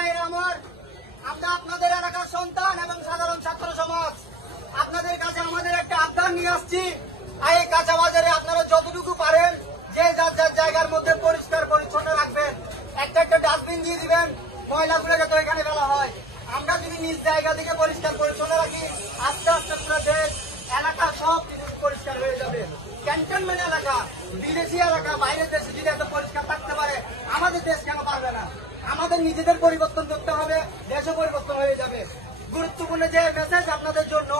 ভাইয়েরা আমার, আমরা আপনাদের এলাকার সন্তান এবং সাধারণ ছাত্র সমাজ, আপনাদের কাছে আমাদের একটা আবদার নিয়ে আসছি। এই কাঁচা বাজারে আপনারা যতটুকু পারেন যে যার যার জায়গার মধ্যে পরিষ্কার পরিচ্ছন্ন রাখবেন, একটা একটা ডাস্টবিন দিয়ে দিবেন, ময়লাগুলো যাতে এখানে ফেলা হয়। আমরা যদি নিজ জায়গা থেকে পরিষ্কার পরিচ্ছন্ন রাখি, আস্তে আস্তে পুরো দেশ এলাকা সব কিছু পরিষ্কার হয়ে যাবে। ক্যান্টনমেন্ট এলাকা, বিদেশি এলাকা, বাইরের দেশে যদি এত পরিষ্কার থাকতে পারে, আমাদের দেশ কেন পারবে না? আমাদের নিজেদের পরিবর্তন করতে হবে, দেশও পরিবর্তন হয়ে যাবে। গুরুত্বপূর্ণ যে মেসেজ আপনাদের জন্য,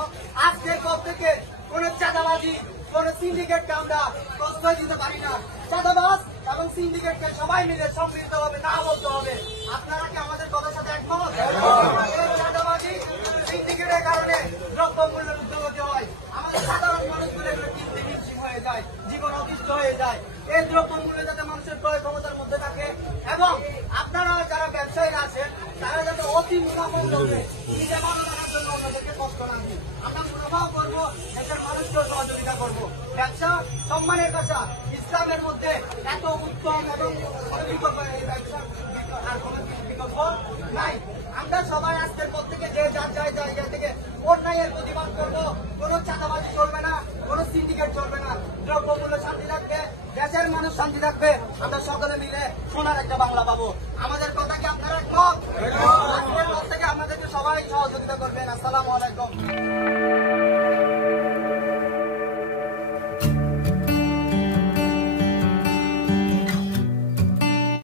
আজকের পর থেকে কোন চাঁদাবাজি, কোন সিন্ডিকেটকে আমরা প্রশ্রয় দিতে পারি না। চাঁদাবাজ এবং সিন্ডিকেটকে সবাই মিলে সম্মিলিত হবে না বলতে হবে। আপনারা কি আমাদের কথার সাথে একমত? চাঁদাবাজি, সিন্ডিকেটের কারণে দ্রব্যমূল্যের ঊর্ধ্বগতি হয়, আমাদের সাধারণ মানুষগুলো এগুলো কিনতে হিমশিম হয়ে যায়, জীবন অতিষ্ঠ হয়ে যায়। এই দ্রব্যমূল্য যাতে মানুষের ক্রয় ক্ষমতার মধ্যে থাকে এবং আপনারা যারা ব্যবসায়ীরা আছেন তারা যাতে অতি মুনাফা লোকে নিজে ভালো থাকার জন্য অন্যদেরকে কষ্ট না দিই। আমরা মুনাফাও করবো, দেশের মানুষকেও সহযোগিতা করবো। ব্যবসা সম্মানের পেশা, ইসলামের মধ্যে এত উত্তম এবং বিকল্প এই ব্যবসার আর কোন বিকল্প নাই। আমরা সবাই আজকের পর থেকে যে যার যার জায়গা থেকে অন্যায়ের প্রতিবাদ করবো। কোন চাঁদাবাজি চলবে না, কোন সিন্ডিকেট চলবে না, দ্রব্যমূল্য শান্তি থাকবে, দেশের মানুষ শান্তি থাকবে। আমরা সকলে মিলে সোনার একটা বাংলা পাবো। আমাদের কথা কি আপনারা একমত? আজকের পর থেকে আপনাদেরকে সবাই সহযোগিতা করবেন। আসসালামু আলাইকুম।